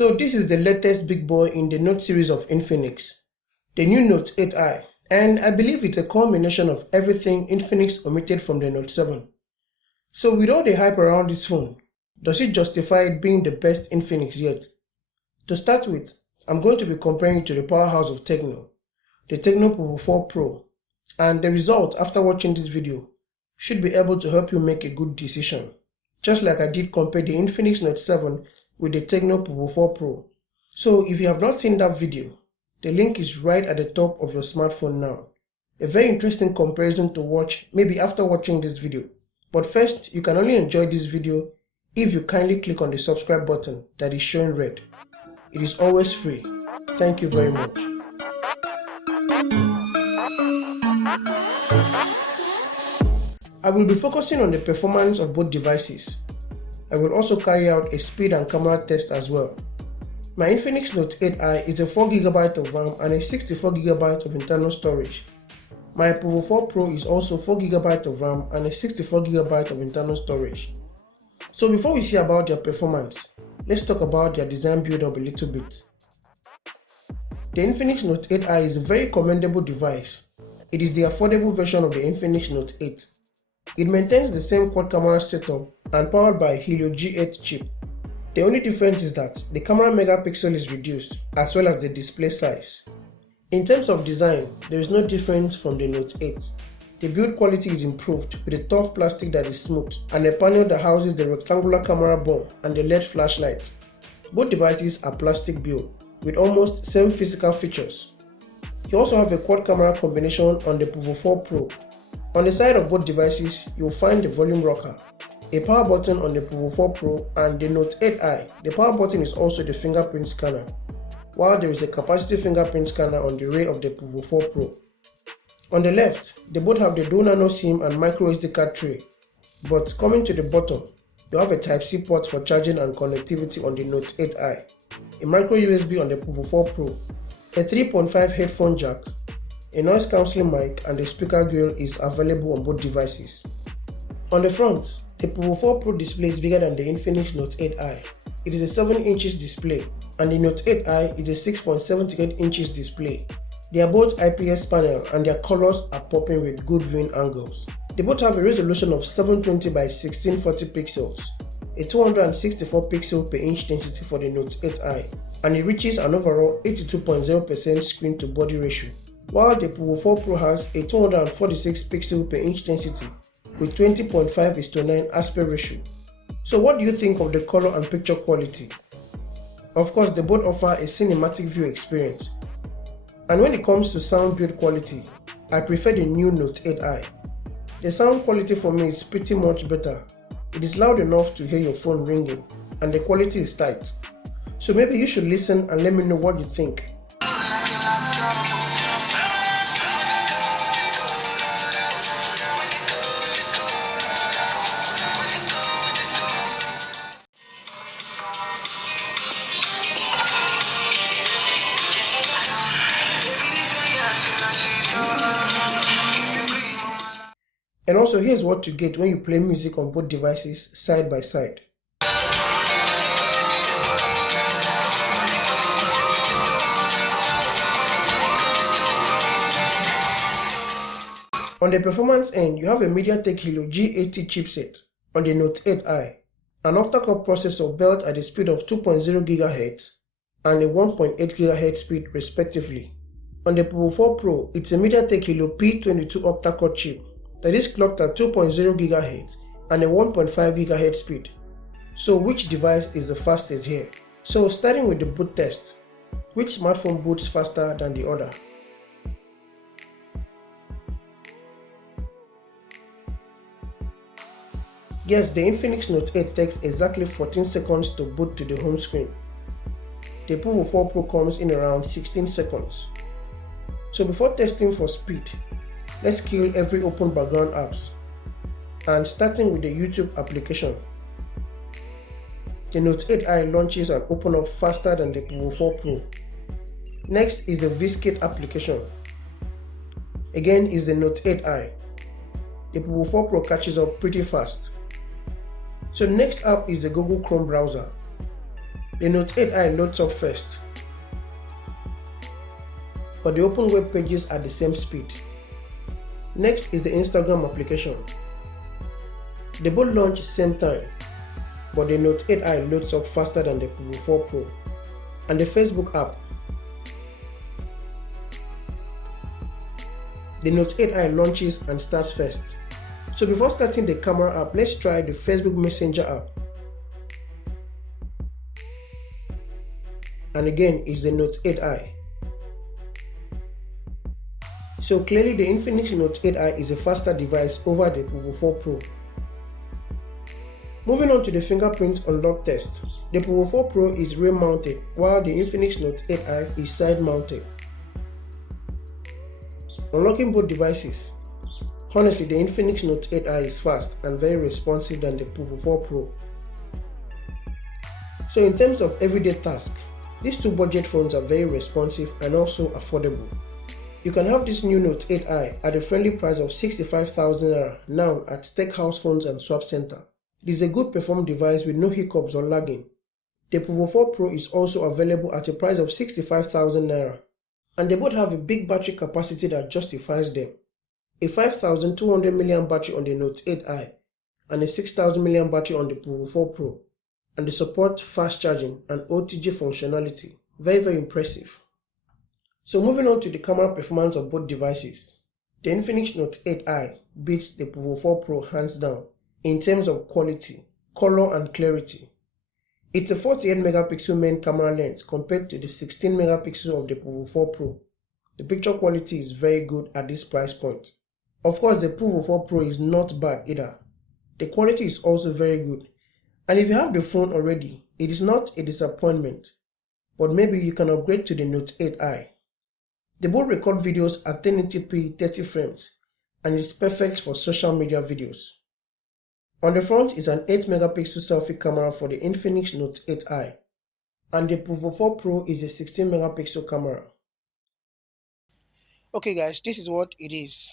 So this is the latest big boy in the Note series of Infinix, the new Note 8i, and I believe it's a culmination of everything Infinix omitted from the Note 7. So with all the hype around this phone, does it justify it being the best Infinix yet? To start with, I'm going to be comparing it to the powerhouse of Tecno, the Tecno Pouvoir Pro, and the result after watching this video should be able to help you make a good decision, just like I did compare the Infinix Note 7 with the Tecno Pouvoir Pro. So if you have not seen that video, the link is right at the top of your smartphone now. A very interesting comparison to watch maybe after watching this video. But first, you can only enjoy this video if you kindly click on the subscribe button that is showing red. It is always free. Thank you very much. I will be focusing on the performance of both devices. I will also carry out a speed and camera test as well. My Infinix Note 8i is a 4GB of RAM and a 64GB of internal storage. My Pouvoir Pro is also 4GB of RAM and a 64GB of internal storage. So before we see about their performance, let's talk about their design build up a little bit. The Infinix Note 8i is a very commendable device. It is the affordable version of the Infinix Note 8. It maintains the same quad camera setup and powered by a Helio G8 chip. The only difference is that the camera megapixel is reduced as well as the display size. In terms of design, there is no difference from the Note 8. The build quality is improved with a tough plastic that is smooth and a panel that houses the rectangular camera bomb and the LED flashlight. Both devices are plastic built with almost same physical features. You also have a quad camera combination on the Pouvoir Pro. On the side of both devices, you will find the volume rocker, a power button on the Pouvoir Pro, and the Note 8i. The power button is also the fingerprint scanner, while there is a capacitive fingerprint scanner on the rear of the Pouvoir Pro. On the left, they both have the dual nano SIM and micro SD card tray, but coming to the bottom, you have a Type-C port for charging and connectivity on the Note 8i, a micro USB on the Pouvoir Pro, a 3.5 headphone jack, a noise cancelling mic, and a speaker grill is available on both devices. On the front, the Pouvoir Pro display is bigger than the Infinix Note 8i. It is a 7 inches display, and the Note 8i is a 6.78 inches display. They are both IPS panel and their colors are popping with good viewing angles. They both have a resolution of 720 by 1640 pixels, a 264 pixel per inch density for the Note 8i, and it reaches an overall 82.0% screen to body ratio, while the Pouvoir Pro has a 246 pixel per inch density with 20.5:9 aspect ratio. So what do you think of the color and picture quality? Of course, they both offer a cinematic view experience. And when it comes to sound build quality, I prefer the new Note 8i. The sound quality for me is pretty much better. It is loud enough to hear your phone ringing, and the quality is tight. So maybe you should listen and let me know what you think. And also, here's what to get when you play music on both devices side by side. On the performance end, you have a MediaTek Helio G80 chipset on the Note 8i, an octa-core processor built at a speed of 2.0 GHz and a 1.8 GHz speed respectively. On the Pouvoir Pro, it's a MediaTek Helio P22 octa-core chip that is clocked at 2.0 GHz and a 1.5 GHz speed. So which device is the fastest here? So starting with the boot test, which smartphone boots faster than the other? Yes, the Infinix Note 8 takes exactly 14 seconds to boot to the home screen. The Pouvoir Pro comes in around 16 seconds. So before testing for speed, let's kill every open background apps, and starting with the YouTube application. The Note 8i launches and opens up faster than the Pouvoir Pro. Next is the Viscate application. Again is the Note 8i. The Pouvoir Pro catches up pretty fast. So next up is the Google Chrome browser. The Note 8i loads up first, but the open web pages at the same speed. Next is the Instagram application. They both launch same time, but the Note 8i loads up faster than the Pouvoir 4 Pro. And the Facebook app. The Note 8i launches and starts first. So before starting the camera app, let's try the Facebook Messenger app. And again is the Note 8i. So clearly the Infinix Note 8i is a faster device over the Pouvoir 4 Pro. Moving on to the fingerprint unlock test. The Pouvoir 4 Pro is rear mounted while the Infinix Note 8i is side mounted. Unlocking both devices. Honestly, the Infinix Note 8i is fast and very responsive than the Pouvoir 4 Pro. So in terms of everyday tasks, these two budget phones are very responsive and also affordable. You can have this new Note 8i at a friendly price of 65,000 Naira now at Tech House Phones and Swap Center. It is a good performing device with no hiccups or lagging. The Pouvoir 4 Pro is also available at a price of 65,000 Naira. And they both have a big battery capacity that justifies them. A 5200 mAh battery on the Note 8i and a 6000 mAh battery on the Pouvoir 4 Pro. And they support fast charging and OTG functionality. Very impressive. So moving on to the camera performance of both devices. The Infinix Note 8i beats the Pouvoir 4 Pro hands down in terms of quality, color and clarity. It's a 48 megapixel main camera lens compared to the 16 megapixel of the Pouvoir 4 Pro. The picture quality is very good at this price point. Of course, the Pouvoir 4 Pro is not bad either. The quality is also very good. And if you have the phone already, it is not a disappointment. But maybe you can upgrade to the Note 8i. They both record videos at 1080p 30 frames and it's perfect for social media videos. On the front is an 8 megapixel selfie camera for the Infinix Note 8i, and the Pouvoir 4 Pro is a 16 megapixel camera. Okay guys, this is what it is.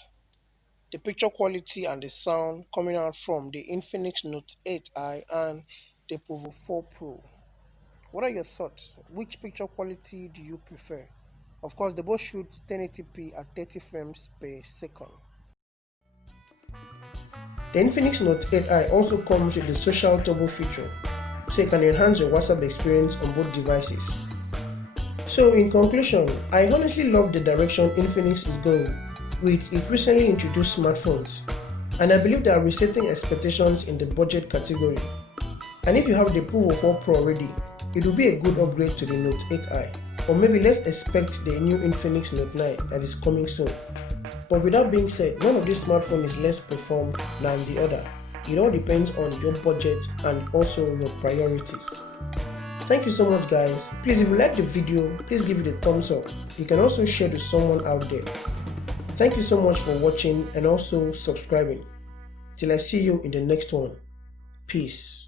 The picture quality and the sound coming out from the Infinix Note 8i and the Pouvoir 4 Pro. What are your thoughts? Which picture quality do you prefer? Of course, they both shoot 1080p at 30 frames per second. The Infinix Note 8i also comes with the social turbo feature, so you can enhance your WhatsApp experience on both devices. So in conclusion, I honestly love the direction Infinix is going with its recently introduced smartphones, and I believe they are resetting expectations in the budget category. And if you have the Pouvoir 4 Pro already, it will be a good upgrade to the Note 8i, or maybe let's expect the new Infinix Note 9 that is coming soon. But with that being said, none of these smartphones is less performed than the other. It all depends on your budget and also your priorities. Thank you so much guys. Please, if you like the video, please give it a thumbs up. You can also share to someone out there. Thank you so much for watching and also subscribing. Till I see you in the next one. Peace.